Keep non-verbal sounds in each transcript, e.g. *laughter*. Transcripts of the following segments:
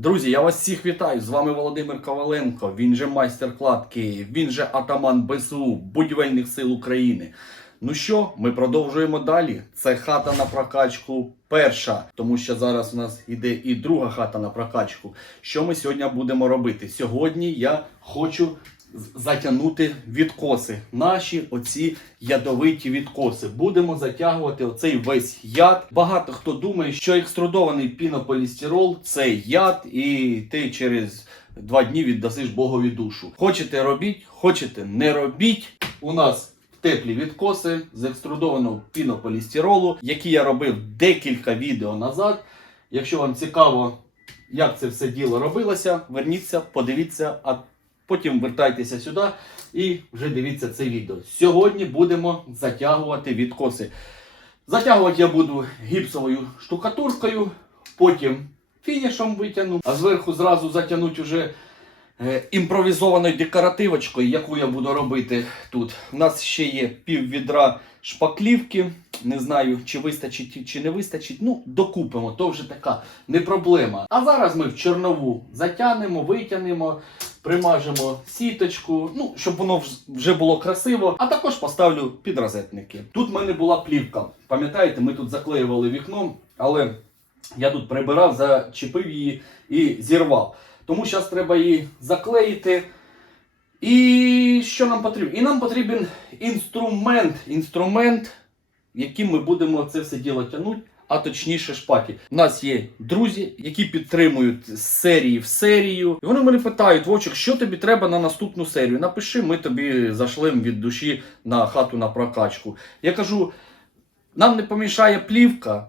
Друзі, я вас всіх вітаю. З вами Володимир Коваленко. Він же майстер кладки, він же атаман БСУ, будівельних сил України. Ну що, ми продовжуємо далі. Це хата на прокачку перша, тому що зараз у нас іде і друга хата на прокачку. Що ми сьогодні будемо робити? Сьогодні я хочу затягнути відкоси. Наші оці ядовиті відкоси. Будемо затягувати оцей весь яд. Багато хто думає, що екструдований пінополістирол це яд, і ти через два дні віддасиш Богові душу. Хочете робіть, хочете не робіть. У нас теплі відкоси з екструдованого пінополістиролу, які я робив декілька відео назад. Якщо вам цікаво, як це все діло робилося, верніться, подивіться, а потім вертайтеся сюди і вже дивіться це відео. Сьогодні будемо затягувати відкоси. Затягувати я буду гіпсовою штукатуркою, потім фінішом витягну, а зверху зразу затягнуть уже е, імпровізованою декоративочкою, яку я буду робити тут. У нас ще є пів відра шпаклівки. Не знаю, чи вистачить, чи не вистачить. Ну, докупимо, то вже така не проблема. А зараз ми в чорнову затягнемо, витягнемо, примажемо сіточку, ну, щоб воно вже було красиво. А також поставлю підрозетники. Тут в мене була плівка. Пам'ятаєте, ми тут заклеювали вікном, але я тут прибирав, зачепив її і зірвав. Тому зараз треба її заклеїти. І що нам потрібно? І нам потрібен інструмент, інструмент, яким ми будемо це все діло тягнути, а точніше шпаки. У нас є друзі, які підтримують з серії в серію. І вони мене питають, Вовчик, що тобі треба на наступну серію? Напиши, ми тобі зашлем від душі на хату на прокачку. Я кажу, нам не помішає плівка.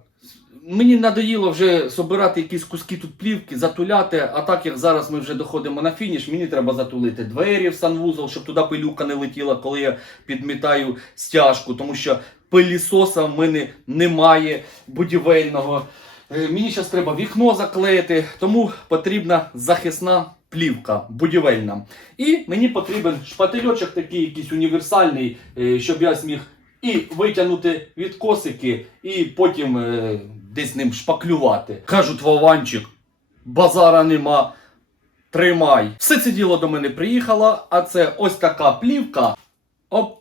Мені надоїло вже собирати якісь куски тут плівки, затуляти. А так як зараз ми вже доходимо на фініш, мені треба затулити двері в санвузол, щоб туди пилюка не летіла, коли я підмітаю стяжку, тому що пилісоса в мене немає будівельного. Е, Мені зараз треба вікно заклеїти, тому потрібна захисна плівка будівельна. І мені потрібен шпательочок такий якийсь універсальний, е, щоб я зміг і витягнути відкосики, і потім е, десь ним шпаклювати. Кажуть, Вованчик, базара нема. Тримай. Все це діло до мене приїхало, а це ось така плівка. Оп.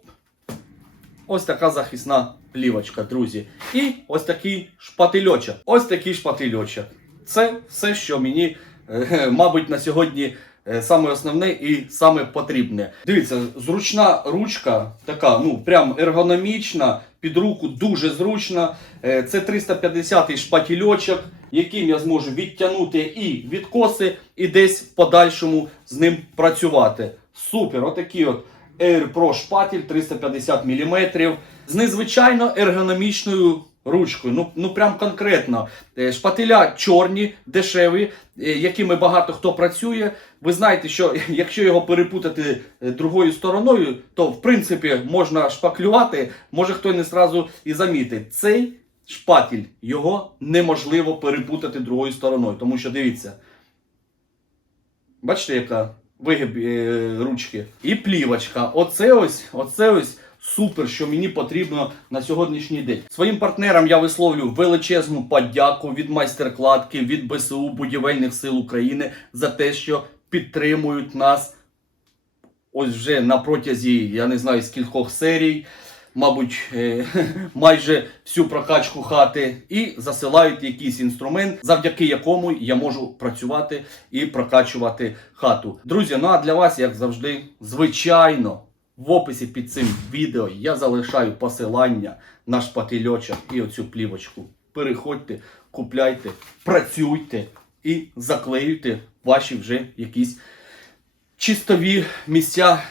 Ось така захисна плівочка, друзі. І ось такий шпательочок. Ось такий шпательочок. Це все, що мені, е, *laughs* мабуть, на сьогодні е, саме основне і саме потрібне. Дивіться, зручна ручка, така, ну прям ергономічна, під руку дуже зручна. Е, Це 350-й шпательочок, яким я зможу відтягнути і відкоси, і десь в подальшому з ним працювати. Супер, отакий от Air Pro шпатель 350 мм з незвичайно ергономічною ручкою. Ну, ну прям конкретно. Е, Шпателя чорні, дешеві, е, якими багато хто працює. Ви знаєте, що *laughs* якщо його перепутати е, другою стороною, то в принципі можна шпаклювати, може хто не зразу і замітить. Цей шпатель його неможливо перепутати другою стороною, тому що дивіться. Бачите, яка вигиб е, ручки. І плівочка. Оце ось, оце ось супер, що мені потрібно на сьогоднішній день. Своїм партнерам я висловлю величезну подяку від майстер-кладки, від БСУ Будівельних сил України за те, що підтримують нас ось вже на протязі, я не знаю, скількох серій. Мабуть, е, *laughs* майже всю прокачку хати і засилають якийсь інструмент, завдяки якому я можу працювати і прокачувати хату. Друзі, ну а для вас, як завжди, звичайно, в описі під цим відео я залишаю посилання на шпательочок і оцю плівочку. Переходьте, купляйте, працюйте і заклеюйте ваші вже якісь чистові місця,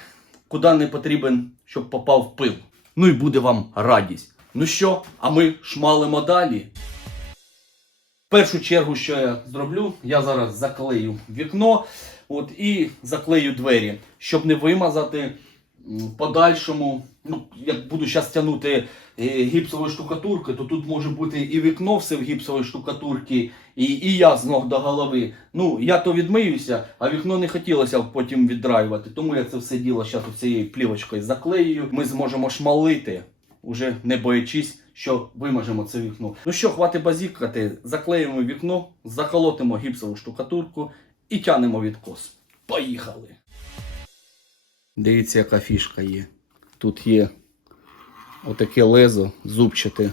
куди не потрібен, щоб попав пил. Ну і буде вам радість. Ну що, а ми шмалимо далі. В першу чергу, що я зроблю, я зараз заклею вікно от, і заклею двері, щоб не вимазати в подальшому. Ну, як буду зараз тягнути е, гіпсовою штукатуркою, то тут може бути і вікно все в гіпсовій штукатурці, і, і я з ног до голови. Ну, я то відмиюся, а вікно не хотілося потім віддраювати. Тому я це все діло зараз цією плівочкою заклею. Ми зможемо шмалити уже не боячись, що вимажемо це вікно. Ну що, хватить базікати, заклеїмо вікно, заколотимо гіпсову штукатурку і тянемо відкос. Поїхали! Дивіться, яка фішка є. Тут є отаке лезо зубчате.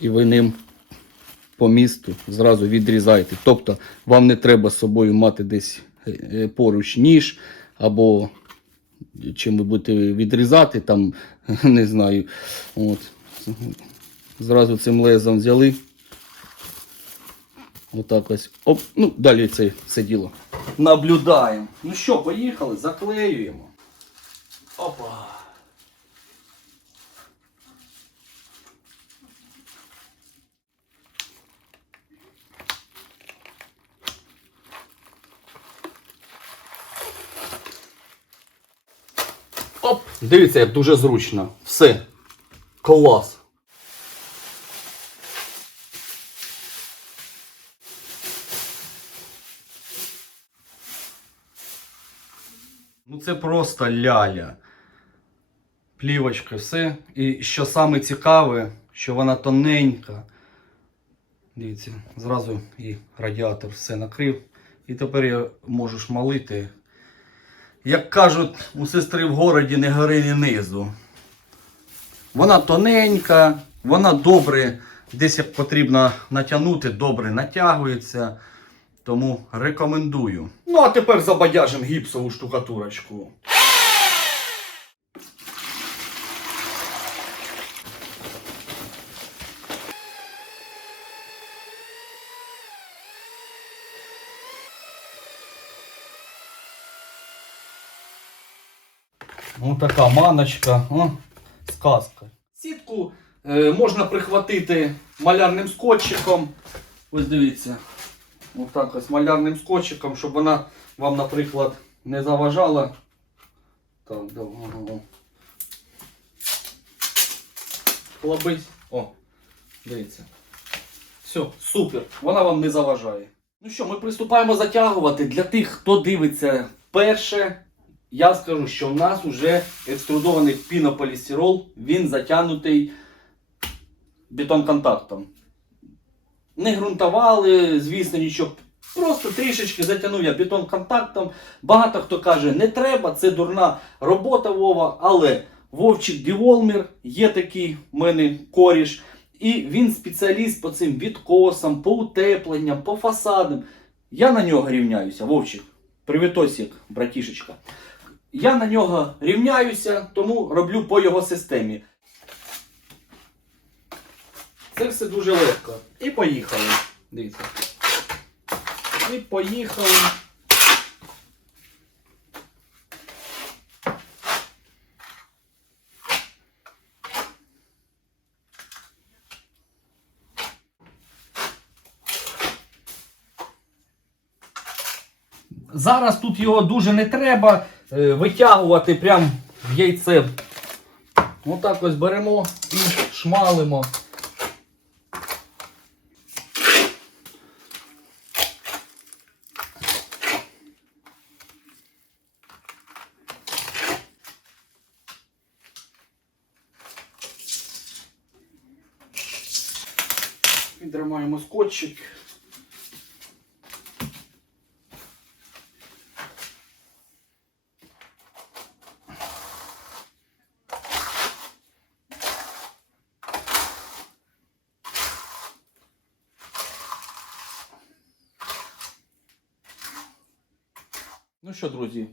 І ви ним по місту зразу відрізаєте. Тобто вам не треба з собою мати десь е, е, поруч ніж або чим ви будете відрізати, там, *laughs* не знаю. От. Зразу цим лезом взяли. Отак ось. Оп, ну, далі це все діло. Наблюдаємо. Ну що, поїхали, заклеюємо. Опа. Оп! Дивіться, як дуже зручно. Все. Клас. Ну це просто ляля. Плівочка, все. І що саме цікаве, що вона тоненька. Дивіться, зразу і радіатор все накрив. І тепер я можу шмалити. Як кажуть, у сестри в городі не гори, ні низу. Вона тоненька, вона добре, десь як потрібно натягнути, добре натягується. Тому рекомендую. Ну а тепер забадяжимо гіпсову штукатурочку. Ну така маночка, о, сказка. Сітку е, можна прихватити малярним скотчиком. Ось дивіться. Отак ось малярним скотчиком, щоб вона вам, наприклад, не заважала. Так, давай. Хлобись. О, дивіться. Все, супер. Вона вам не заважає. Ну що, ми приступаємо затягувати. Для тих, хто дивиться вперше, я скажу, що в нас вже екструдований пінополістирол, він затягнутий бетон-контактом. Не ґрунтували, звісно, нічого. Просто трішечки затягнув я бетон контактом. Багато хто каже, не треба, це дурна робота Вова, але Вовчик Діволмір є такий в мене коріш. І він спеціаліст по цим відкосам, по утепленням, по фасадам. Я на нього рівняюся, Вовчик. Привітосик, братішечка. Я на нього рівняюся, тому роблю по його системі. Це все дуже легко. І поїхали. Дивіться. І поїхали. Зараз тут його дуже не треба витягувати прям в яйце. Отак ось беремо і шмалимо. Відримаємо скотчик. Ну що, друзі,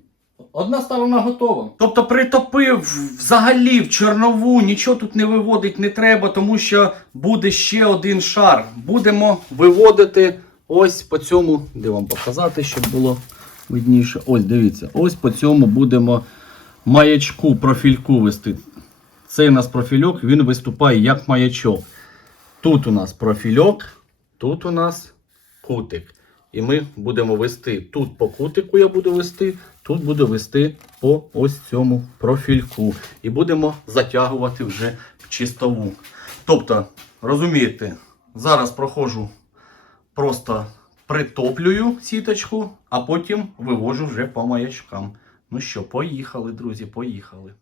одна сторона готова. Тобто притопив взагалі в чорнову, нічого тут не виводить не треба, тому що буде ще один шар. Будемо виводити ось по цьому, де вам показати, щоб було видніше. Ось, дивіться, ось по цьому будемо маячку, профільку вести. Цей у нас профільок, він виступає як маячок. Тут у нас профільок, тут у нас кутик. І ми будемо вести тут по кутику, я буду вести, тут буду вести по ось цьому профільку. І будемо затягувати вже в чистову. Тобто, розумієте, зараз проходжу, просто притоплюю сіточку, а потім вивожу вже по маячкам. Ну що, поїхали, друзі, поїхали.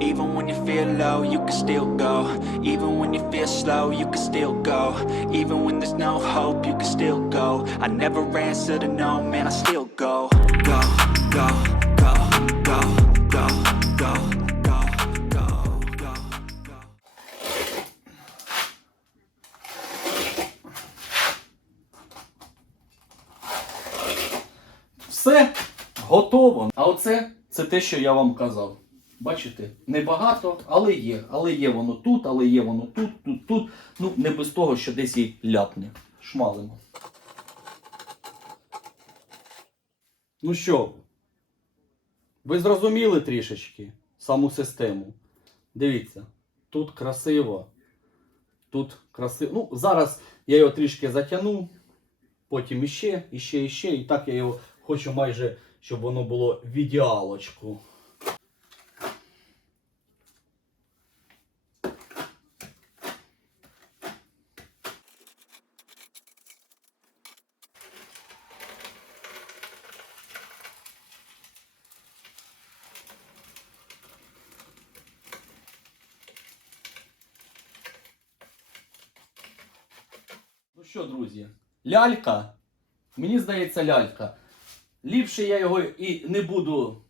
Even when you feel low, you can still go. Even when you feel slow, you can still go. Even when there's no hope, you can still go. I never answer to no, man, I still go. Go, все готово. А оце це те, що я вам казав. Бачите, небагато, але є. Але є воно тут, але є воно тут, тут, тут. Ну, не без того, що десь і ляпне. Шмалимо. Ну що, ви зрозуміли трішечки саму систему? Дивіться, тут красиво. Тут красиво. Ну, зараз я його трішки затягну, потім іще, іще, іще. І так я його хочу майже, щоб воно було в ідеалочку. Що, друзі, лялька. Мені здається, лялька. Ліпше я його і не буду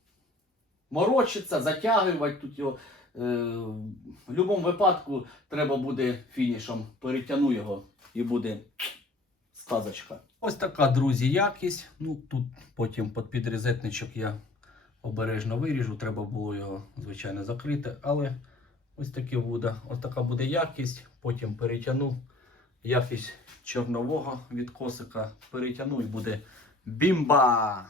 морочитися, затягувати тут його. Е, в будь-якому випадку треба буде фінішом. Перетягну його і буде сказочка. Ось така, друзі, якість. Ну, тут потім під підрізетничок я обережно виріжу. Треба було його, звичайно, закрити. Але ось таке буде. Ось така буде якість. Потім перетягну якість чорнового від косика. Перетягну і буде бімба!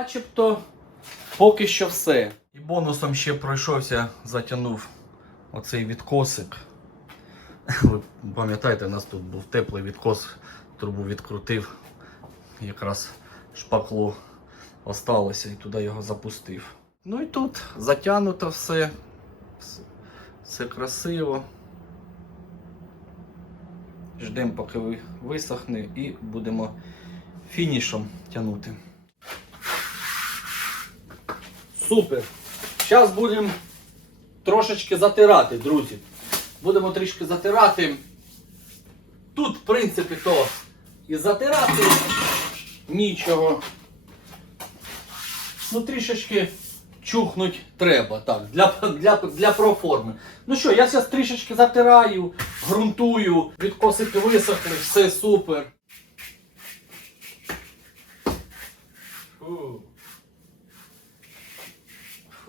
Начебто поки що все. І бонусом ще пройшовся, затягнув оцей відкосик. Ви пам'ятаєте, у нас тут був теплий відкос, трубу відкрутив, якраз шпакло осталося і туди його запустив. Ну і тут затягнуто все. Все, красиво. Ждемо, поки ви- висохне, і будемо фінішом тягнути. Супер. Зараз будемо трошечки затирати, друзі. Будемо трішки затирати. Тут, в принципі, то і затирати нічого. Ну, трішечки чухнуть треба. Так, для, для, для проформи. Ну що, я зараз трішечки затираю, ґрунтую, відкосики висохли, все супер. Фу.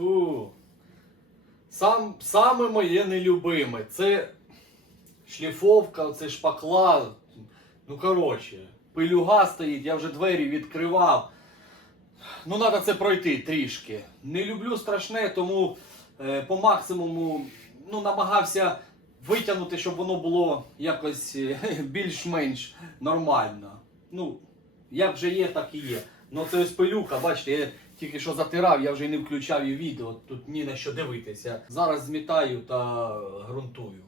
Фу. Сам, саме моє нелюбиме. Це шліфовка, це шпакла. Ну, коротше, пилюга стоїть, я вже двері відкривав. Ну, треба це пройти трішки. Не люблю страшне, тому е, по максимуму ну, намагався витягнути, щоб воно було якось е, *laughs* більш-менш нормально. Ну, як вже є, так і є. Ну це ось пилюка, бачите, я тільки що затирав, я вже й не включав і відео, тут ні на що дивитися. Зараз змітаю та ґрунтую.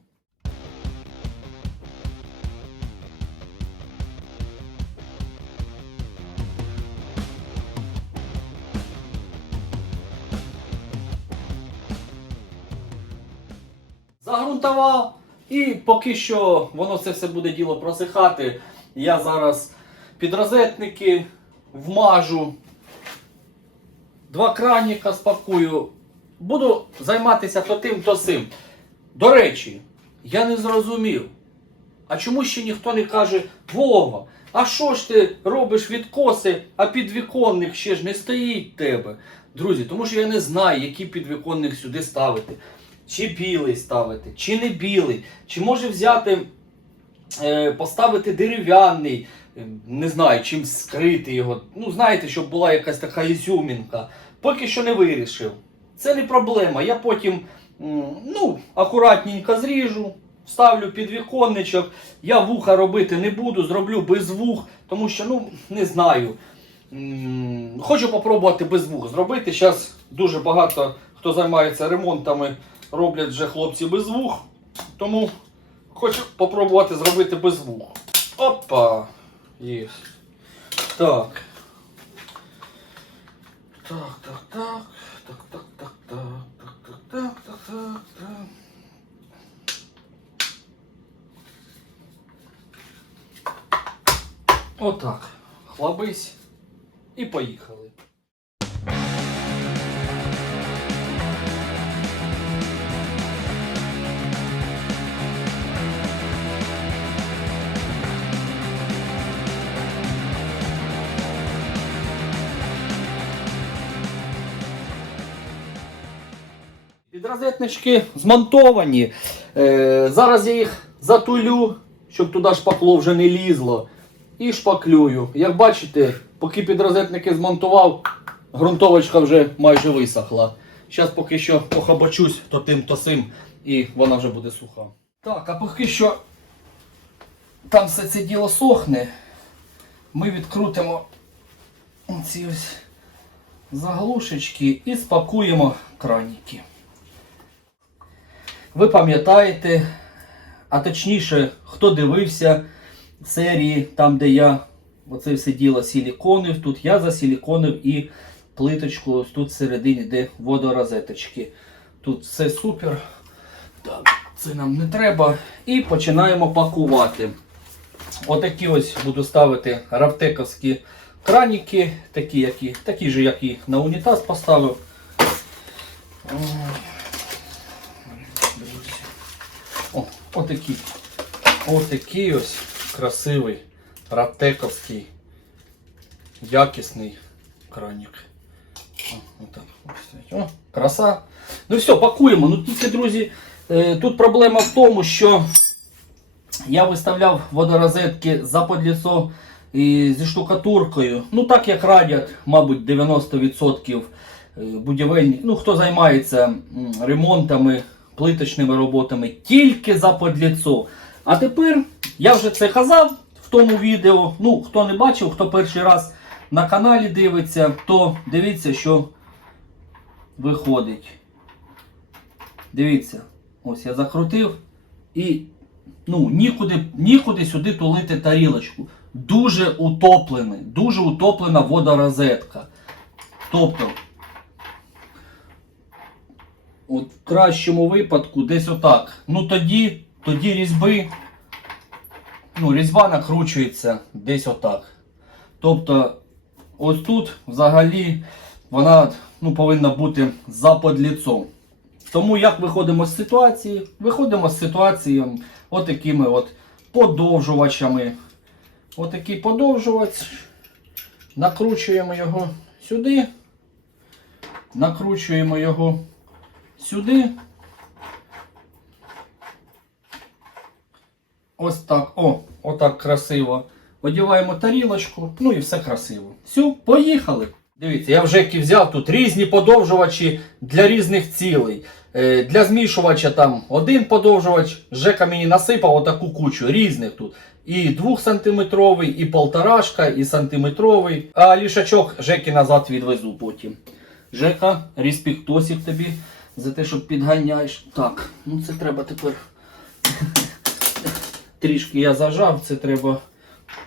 Загрунтував, І поки що воно це все буде діло просихати, я зараз під розетники вмажу, два краніка спакую. Буду займатися то тим, то сим. До речі, я не зрозумів. А чому ще ніхто не каже, Вова, а що ж ти робиш відкоси, а підвіконник ще ж не стоїть тебе? Друзі, тому що я не знаю, який підвіконник сюди ставити. Чи білий ставити, чи не білий, чи може взяти, е, поставити дерев'яний, не знаю, чим скрити його. Ну, знаєте, щоб була якась така ізюмінка. Поки що не вирішив. Це не проблема. Я потім ну, акуратненько зріжу, вставлю під віконничок. Я вуха робити не буду, зроблю без вух, тому що, ну, не знаю. Хочу попробувати без вух зробити. Зараз дуже багато хто займається ремонтами, роблять вже хлопці без вух. Тому хочу попробувати зробити без вух. Опа! Є. Так. Так, так, так. Так, так, так, так, так, так, так, так, так, так. Отак. Хлабись і поїхали. Підрозетнички змонтовані. Е, зараз я їх затулю, щоб туди шпакло вже не лізло. І шпаклюю. Як бачите, поки підрозетники змонтував, ґрунтовочка вже майже висохла. Зараз поки що похабачусь то тим, то сим, і вона вже буде суха. Так, а поки що там все це діло сохне, ми відкрутимо ці ось заглушечки і спакуємо краніки. Ви пам'ятаєте, а точніше, хто дивився серії, там, де я оце все діло силіконив, тут я засиліконив і плиточку тут всередині, де водорозеточки. Тут все супер. Так, це нам не треба. І починаємо пакувати. Отакі ось буду ставити рафтековські краніки, такі, які, такі ж, як і на унітаз поставив. О, дивлюся. О, отакий. Отакий ось красивий рафтековський якісний кранік. О, отак. О, краса. Ну все, пакуємо. Ну тільки, друзі, е, тут проблема в тому, що я виставляв водорозетки за подліцо і зі штукатуркою. Ну так як радять, мабуть, 90% будівельників, ну хто займається ремонтами, плиточними роботами, тільки за подліцо. А тепер я вже це казав в тому відео. Ну, хто не бачив, хто перший раз на каналі дивиться, то дивіться, що виходить. Дивіться, ось я закрутив і ну, нікуди, нікуди сюди тулити тарілочку. Дуже утоплений, дуже утоплена водорозетка. Тобто, от в кращому випадку десь отак. Ну тоді, тоді різьби, ну, різьба накручується десь отак. Тобто, ось тут взагалі вона ну, повинна бути за подліцом. Тому як виходимо з ситуації? Виходимо з ситуації отакими от подовжувачами. Отакий подовжувач. Накручуємо його сюди. Накручуємо його сюди. Ось так. О, отак красиво. Одіваємо тарілочку, ну і все красиво. Все, поїхали. Дивіться, я вже які взяв тут різні подовжувачі для різних цілей. Е, для змішувача там один подовжувач, Жека мені насипав отаку кучу різних тут. І 2-сантиметровий, і полторашка, і сантиметровий. А лішачок Жеки назад відвезу потім. Жека, респектосик тобі за те, що підганяєш. Так, ну це треба тепер. Трішки я зажав, це треба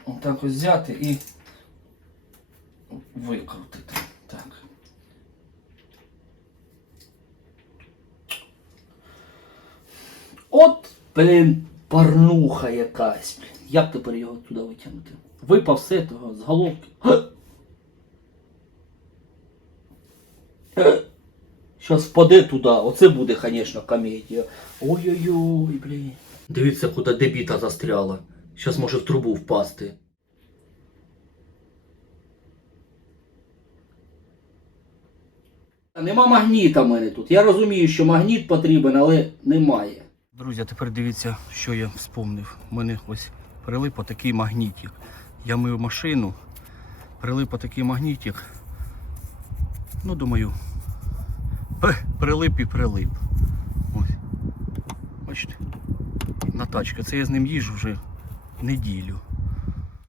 отак ось взяти і викрутити. Так. От Блін, парнуха якась. Блін. Як тепер його туди витягнути? Випав все того з головки. Щас впаде туди. Оце буде, звісно, комедія. Ой-ой-ой, блін. Дивіться, куди дебіта застряла. Щас може в трубу впасти. Нема магніта в мене тут. Я розумію, що магніт потрібен, але немає. Друзі, а тепер дивіться, що я вспомнив. У мене ось прилип такий магнітик. Я мию машину, прилип такий магнітик. Ну, думаю, прилип і прилип. Ось. Бачите? На тачці. Це я з ним їжджу вже неділю.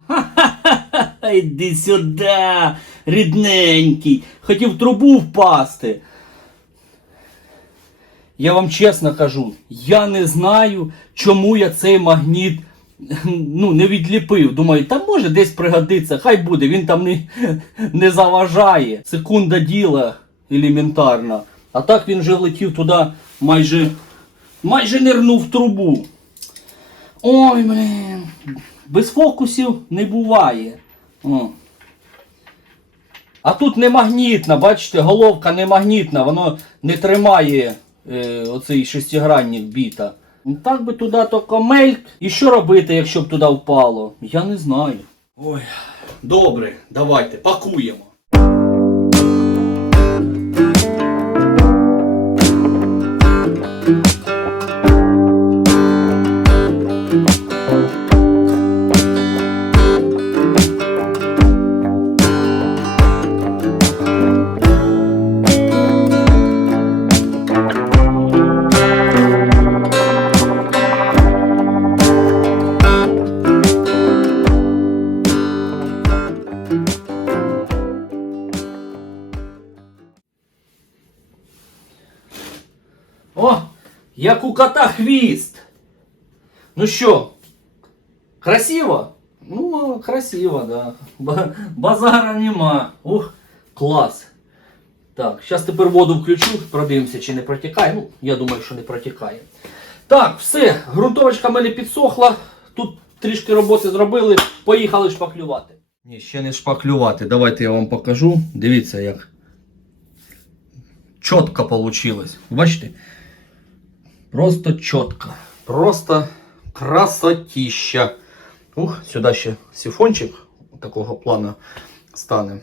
Ха-ха-ха! Іди сюди, рідненький. Хотів трубу впасти. Я вам чесно кажу, я не знаю, чому я цей магніт ну, не відліпив. Думаю, та може десь пригодиться, хай буде, він там не, не заважає. Секунда діла елементарна. А так він вже летів туди майже, майже нирнув в трубу. Ой, блін. Без фокусів не буває. О. А тут не магнітна, бачите, головка не магнітна, воно не тримає е, оцей шестигранник біта. Так би туди то комельк. І що робити, якщо б туди впало? Я не знаю. Ой, добре, давайте, пакуємо. О, як у кота хвіст. Ну що, красиво? Ну, красиво, да. Ба- Базара нема. Ух, клас. Так, зараз тепер воду включу, продивимося, чи не протікає. Ну, я думаю, що не протікає. Так, все, ґрунтовочка в мене підсохла. Тут трішки роботи зробили, поїхали шпаклювати. Ні, ще не шпаклювати. Давайте я вам покажу. Дивіться, як чітко вийшло. Бачите? Просто чітко. Просто красотища. Ух, сюди ще сифончик такого плану стане.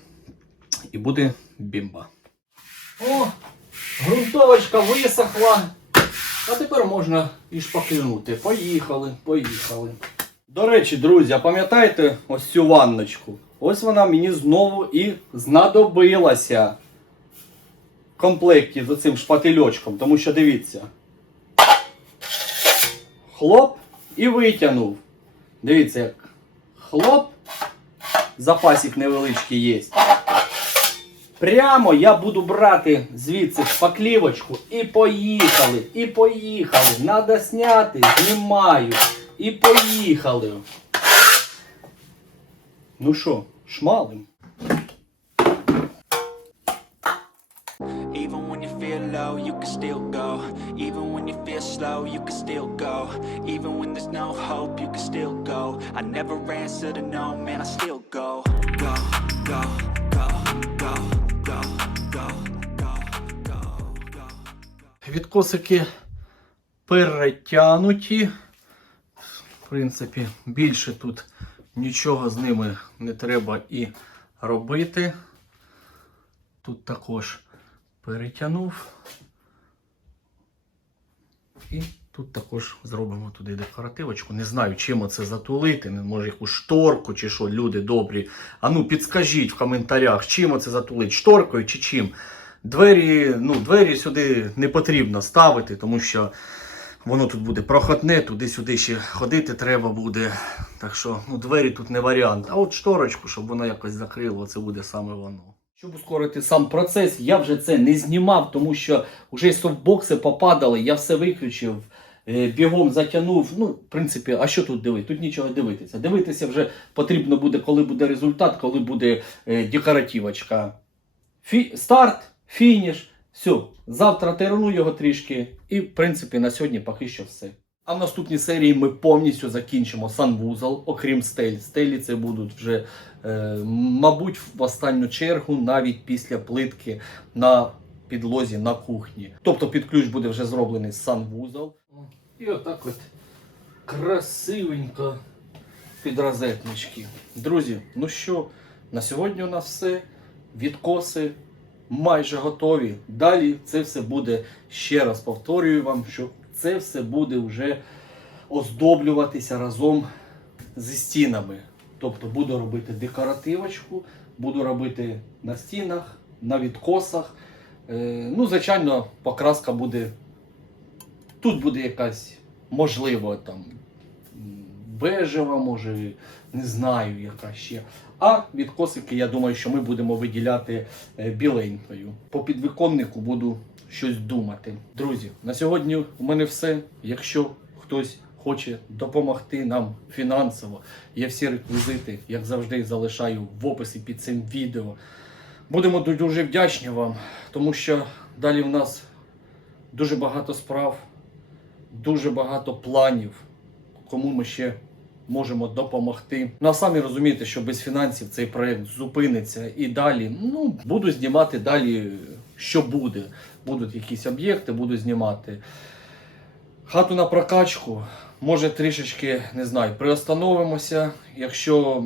І буде бімба. О, грунтовочка висохла. А тепер можна і шпаклюнути. Поїхали, поїхали. До речі, друзі, пам'ятаєте ось цю ванночку? Ось вона мені знову і знадобилася в комплекті з цим шпательочком. Тому що дивіться. Хлоп і витягнув. Дивіться, як хлоп. Запасик невеличкий є. Прямо я буду брати звідси шпаклівочку і поїхали, і поїхали. Надо зняти, знімаю. І поїхали. Ну що, шмалим? Slow, you can still go. Even when there's no hope, you can still go. I never answer to no, man, I still go. Go, go, go, go, go, go, go, go, go. Відкосики перетянуті. В принципі, більше тут нічого з ними не треба і робити. Тут також перетягнув. І тут також зробимо туди декоративочку. Не знаю, чим це затулити. Може якусь шторку чи що, люди добрі. А ну підскажіть в коментарях, чим це затулити, шторкою чи чим. Двері, ну, двері сюди не потрібно ставити, тому що воно тут буде проходне, туди-сюди ще ходити треба буде. Так що ну, двері тут не варіант. А от шторочку, щоб воно якось закрило, це буде саме воно. Щоб ускорити сам процес, я вже це не знімав, тому що вже софтбокси попадали, я все виключив, е, бігом затягнув. Ну, в принципі, а що тут дивитися? Тут нічого дивитися. Дивитися вже потрібно буде, коли буде результат, коли буде е, декоративочка. Фі... Старт, фініш. Все, завтра терну його трішки. І, в принципі, на сьогодні поки що все. А в наступній серії ми повністю закінчимо санвузол, окрім стель. Стелі це будуть вже, е, мабуть, в останню чергу, навіть після плитки на підлозі на кухні. Тобто під ключ буде вже зроблений санвузол. І отак от красивенько під розетнички. Друзі, ну що, на сьогодні у нас все. Відкоси майже готові. Далі це все буде, ще раз повторюю вам, що це все буде вже оздоблюватися разом зі стінами. Тобто буду робити декоративочку, буду робити на стінах, на відкосах. Е, ну, звичайно, покраска буде. Тут буде якась, можливо, там бежева, може, не знаю, яка ще. А відкосики, я думаю, що ми будемо виділяти е, біленькою. По підвиконнику буду щось думати. Друзі, на сьогодні у мене все. Якщо хтось хоче допомогти нам фінансово, я всі реквізити, як завжди, залишаю в описі під цим відео. Будемо дуже вдячні вам, тому що далі в нас дуже багато справ, дуже багато планів, кому ми ще можемо допомогти. Ну а самі розумієте, що без фінансів цей проект зупиниться і далі. Ну, буду знімати далі, що буде. Будуть якісь об'єкти, буду знімати. Хату на прокачку. Може трішечки, не знаю, приостановимося, якщо,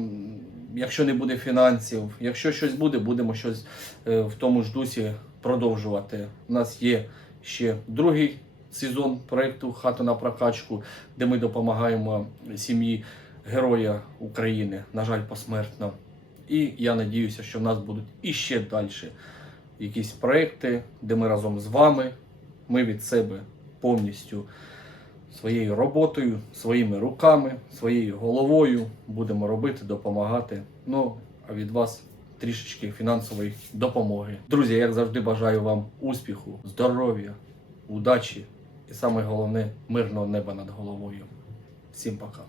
якщо не буде фінансів. Якщо щось буде, будемо щось е, в тому ж дусі продовжувати. У нас є ще другий сезон проєкту Хата на прокачку, де ми допомагаємо сім'ї Героя України, на жаль, посмертно. І я надіюся, що в нас будуть іще далі якісь проекти, де ми разом з вами, ми від себе повністю своєю роботою, своїми руками, своєю головою будемо робити, допомагати. Ну, а від вас трішечки фінансової допомоги. Друзі, як завжди, бажаю вам успіху, здоров'я, удачі і саме головне мирного неба над головою. Всім пока.